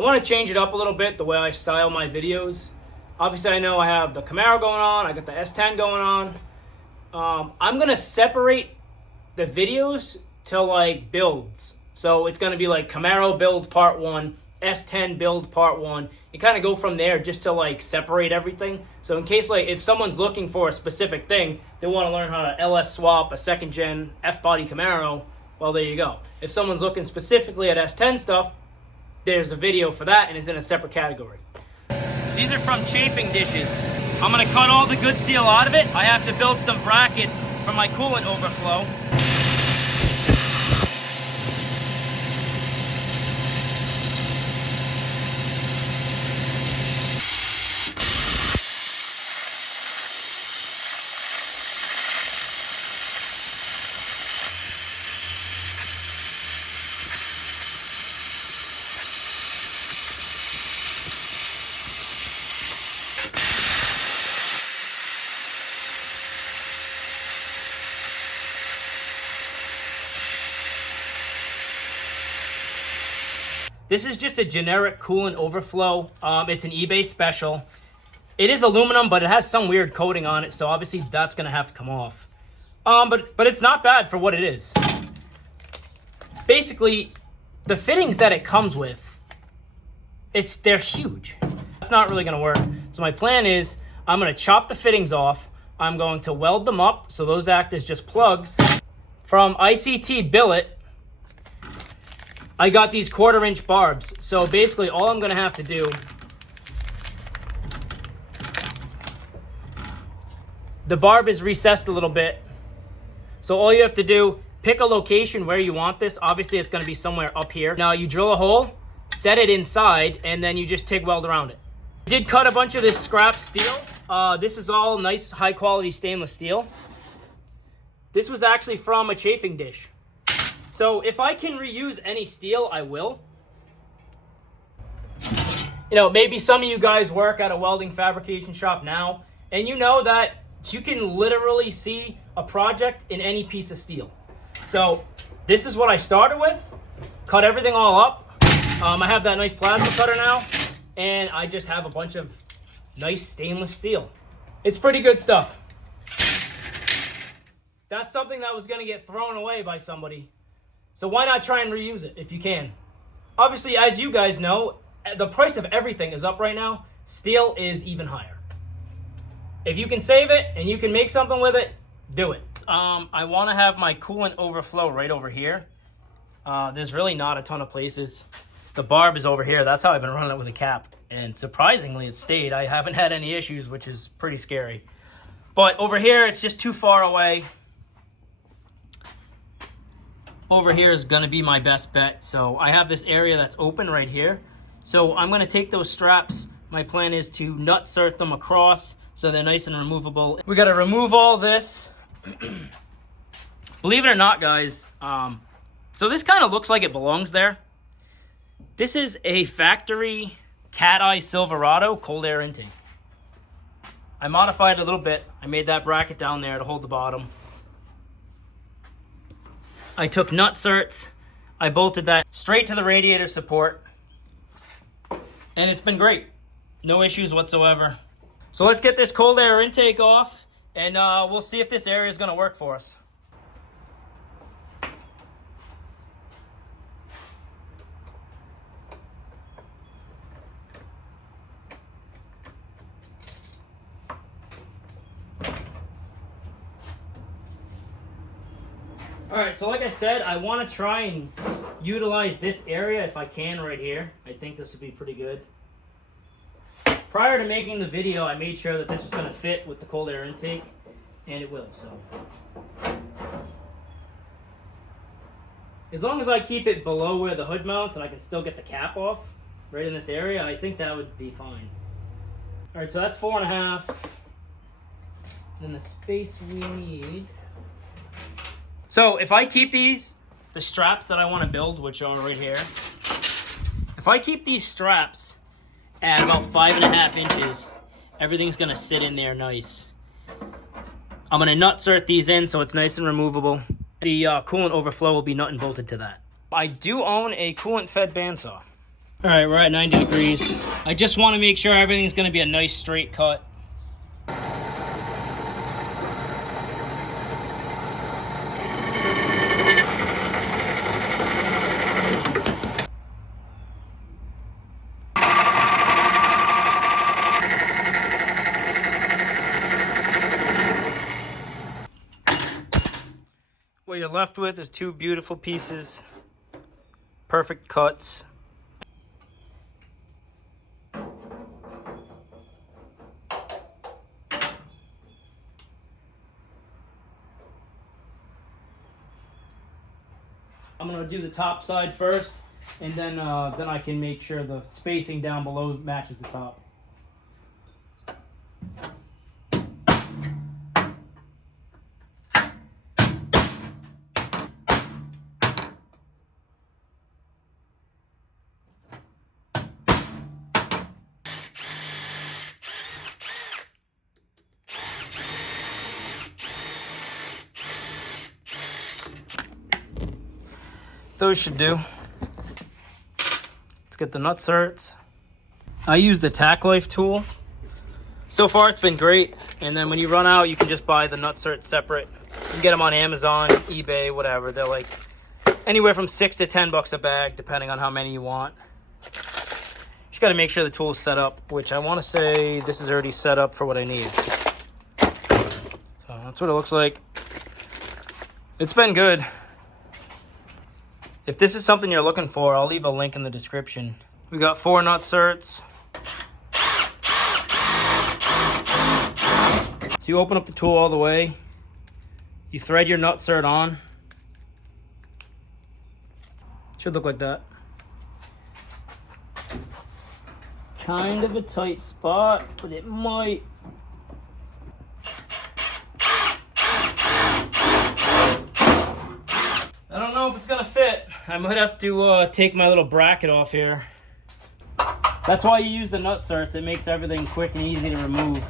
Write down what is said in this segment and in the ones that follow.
I want to change it up a little bit, the way I style my videos. Obviously, I know I have the Camaro going on. I got the S10 going on. I'm going to separate the videos to like builds. So it's going to be like Camaro build part 1, S10 build part 1. You kind of go from there just to like separate everything. So in case like if someone's looking for a specific thing, they want to learn how to LS swap a second gen F-body Camaro, well, there you go. If someone's looking specifically at S10 stuff, there's a video for that, and it's in a separate category. These are from chafing dishes. I'm gonna cut all the good steel out of it. I have to build some brackets for my coolant overflow. This is just a generic coolant overflow. It's an eBay special. It is aluminum, but it has some weird coating on it, so obviously that's gonna have to come off. But it's not bad for what it is. Basically, the fittings that it comes with, they're huge. It's not really gonna work. So my plan is, I'm gonna chop the fittings off. I'm going to weld them up, so those act as just plugs. From ICT Billet, I got these 1/4 inch barbs. So basically all I'm gonna have to do, the barb is recessed a little bit. So all you have to do, pick a location where you want this. Obviously it's gonna be somewhere up here. Now you drill a hole, set it inside, and then you just TIG weld around it. I did cut a bunch of this scrap steel. This is all nice high quality stainless steel. This was actually from a chafing dish. So if I can reuse any steel, I will. You know, maybe some of you guys work at a welding fabrication shop now, and you know that you can literally see a project in any piece of steel. So this is what I started with, cut everything all up. I have that nice plasma cutter now, and I just have a bunch of nice stainless steel. It's pretty good stuff. That's something that was gonna get thrown away by somebody. So why not try and reuse it if you can? Obviously, as you guys know, the price of everything is up right now. Steel is even higher. If you can save it and you can make something with it, do it. I want to have my coolant overflow right over here. There's really not a ton of places. The barb is over here. That's how I've been running it with a cap. And surprisingly, it stayed. I haven't had any issues, which is pretty scary. But over here, it's just too far away. Over here is going to be my best bet. So I have this area that's open right here. So I'm going to take those straps. My plan is to nutsert them across so they're nice and removable. We got to remove all this. Believe it or not, guys, so this kind of looks like it belongs there. This is a factory Cat Eye Silverado cold air intake. I modified it a little bit. I made that bracket down there to hold the bottom. I took nutserts, I bolted that straight to the radiator support, and it's been great. No issues whatsoever. So let's get this cold air intake off, and we'll see if this area is going to work for us. Alright, so like I said, I want to try and utilize this area if I can right here. I think this would be pretty good. Prior to making the video, I made sure that this was going to fit with the cold air intake, and it will. So, as long as I keep it below where the hood mounts and I can still get the cap off right in this area, I think that would be fine. Alright, so that's 4.5. Then the space we need. So if I keep these, the straps that I want to build, which are right here, if I keep these straps at about 5.5 inches, everything's going to sit in there nice. I'm going to nutsert these in so it's nice and removable. The coolant overflow will be nut and bolted to that. I do own a coolant fed bandsaw. All right, we're at 90 degrees. I just want to make sure everything's going to be a nice straight cut. What you're left with is two beautiful pieces, perfect cuts. I'm gonna do the top side first, and then I can make sure the spacing down below matches the top. Those should do. Let's get the nutserts. I use the tack life tool. So far it's been great. And then when you run out, you can just buy the nutserts separate. You can get them on Amazon, eBay, whatever. They're like anywhere from $6 to $10 a bag, depending on how many you want. Just got to make sure the tool is set up, which I want to say this is already set up for what I need. So that's what it looks like. It's been good. If this is something you're looking for, I'll leave a link in the description. We got 4 nutserts. So you open up the tool all the way. You thread your nutsert on. Should look like that. Kind of a tight spot, but it might. I don't know if it's gonna fit. I might have to take my little bracket off here. That's why you use the nutserts. It makes everything quick and easy to remove.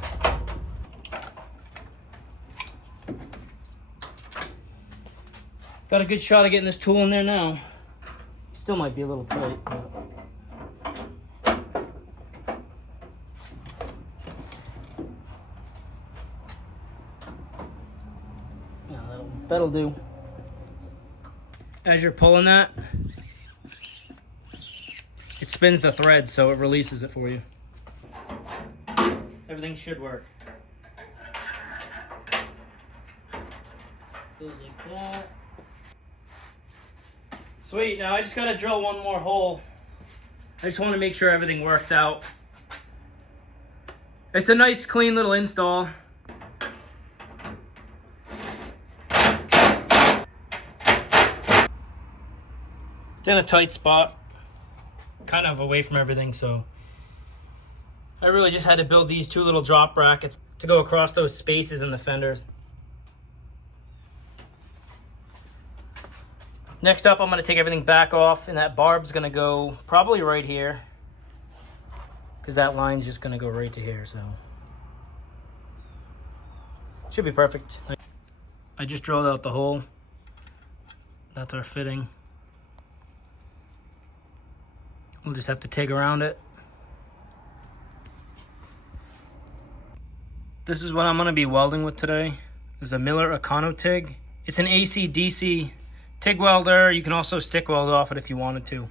Got a good shot of getting this tool in there now. Still might be a little tight. Yeah, that'll do. As you're pulling that, it spins the thread, so it releases it for you. Everything should work. Goes like that. Sweet, now I just gotta drill one more hole. I just want to make sure everything worked out. It's a nice, clean little install. It's in a tight spot, kind of away from everything, so I really just had to build these 2 little drop brackets to go across those spaces in the fenders. Next up, I'm going to take everything back off, and that barb's going to go probably right here, because that line's just going to go right to here, so should be perfect. I just drilled out the hole. That's our fitting. We'll just have to TIG around it. This is what I'm going to be welding with today. This is a Miller Econo TIG. It's an AC/DC TIG welder. You can also stick weld off it if you wanted to.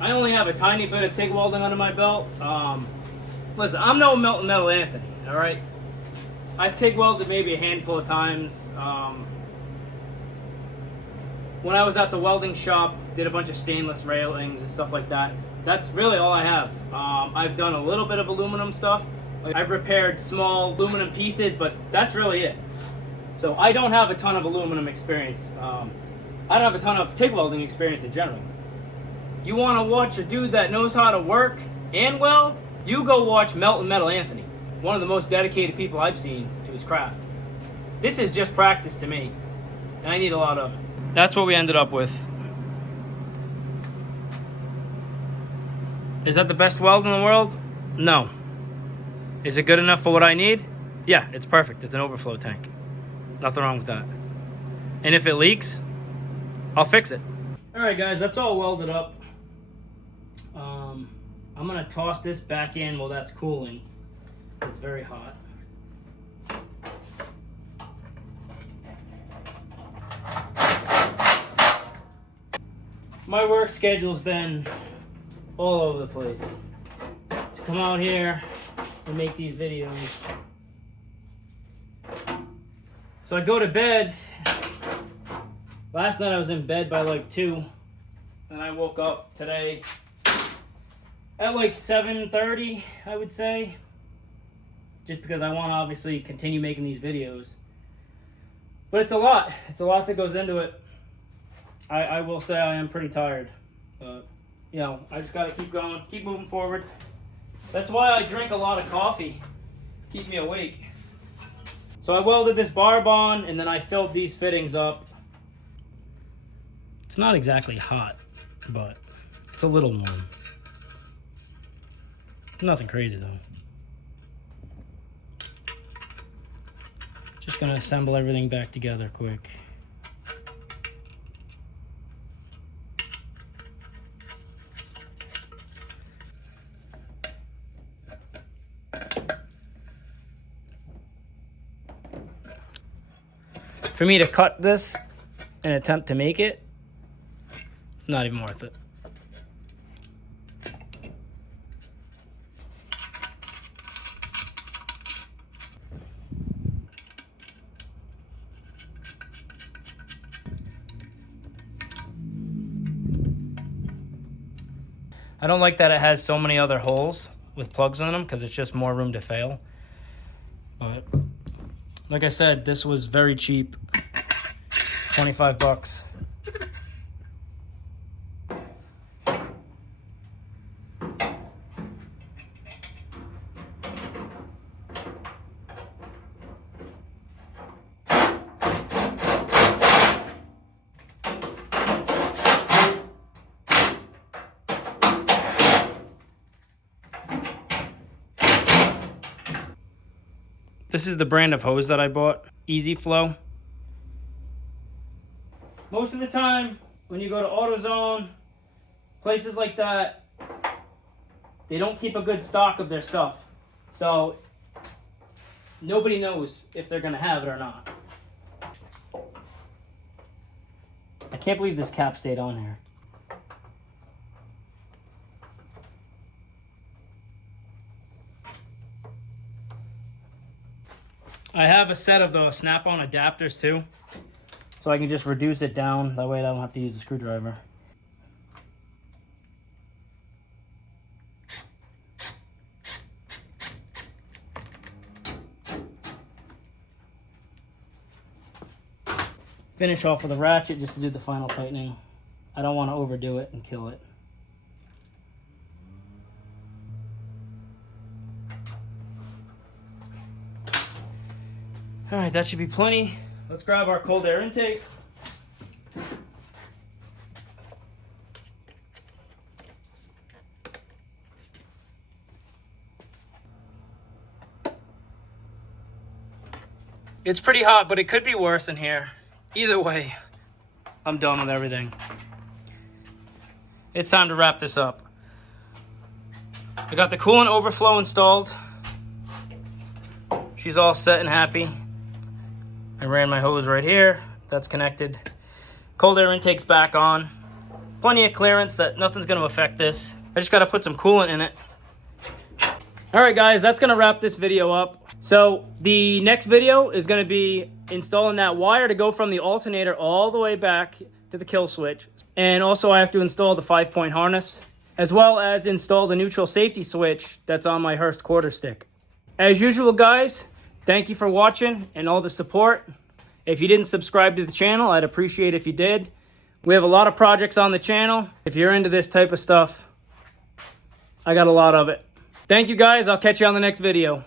I only have a tiny bit of TIG welding under my belt. Listen, I'm no Melton Metal Anthony, all right? I've TIG welded maybe a handful of times. When I was at the welding shop, did a bunch of stainless railings and stuff like that. that's really all I have. I've done a little bit of aluminum stuff. I've repaired small aluminum pieces, but that's really it. So I don't have a ton of aluminum experience. I don't have a ton of TIG welding experience in general. You want to watch a dude that knows how to work and weld? You go watch Melting Metal Anthony, one of the most dedicated people I've seen to his craft. This is just practice to me, and I need a lot of it. That's what we ended up with. Is that the best weld in the world? No. Is it good enough for what I need? Yeah, it's perfect. It's an overflow tank. Nothing wrong with that. And if it leaks, I'll fix it. All right, guys, that's all welded up. I'm gonna toss this back in while that's cooling. It's very hot. My work schedule's been all over the place. To come out here and make these videos. So I go to bed. Last night I was in bed by like 2. And I woke up today at like 7:30, I would say. Just because I want to obviously continue making these videos. But it's a lot. It's a lot that goes into it. I will say I am pretty tired. But, you know, I just got to keep going, keep moving forward. That's why I drink a lot of coffee. Keep me awake. So I welded this barb on, and then I filled these fittings up. It's not exactly hot, but it's a little warm. Nothing crazy though. Just gonna assemble everything back together quick. For me to cut this and attempt to make it, not even worth it. I don't like that it has so many other holes with plugs in them because it's just more room to fail. But like I said, this was very cheap. 25 bucks. This is the brand of hose that I bought, Easy Flow. Most of the time, when you go to AutoZone, places like that, they don't keep a good stock of their stuff. So, nobody knows if they're gonna have it or not. I can't believe this cap stayed on here. I have a set of the snap-on adapters too, so I can just reduce it down. That way I don't have to use a screwdriver. Finish off with a ratchet just to do the final tightening. I don't want to overdo it and kill it. All right, that should be plenty. Let's grab our cold air intake. It's pretty hot, but it could be worse in here. Either way, I'm done with everything. It's time to wrap this up. I got the coolant overflow installed. She's all set and happy. I ran my hose right here. That's connected. Cold air intake's back on. Plenty of clearance that nothing's going to affect this. I just got to put some coolant in it. All right, guys, that's going to wrap this video up. So the next video is going to be installing that wire to go from the alternator all the way back to the kill switch. And also I have to install the 5-point harness. as well as install the neutral safety switch that's on my Hurst quarter stick. As usual, guys, thank you for watching and all the support. If you didn't subscribe to the channel, I'd appreciate if you did. We have a lot of projects on the channel. If you're into this type of stuff, I got a lot of it. Thank you, guys. I'll catch you on the next video.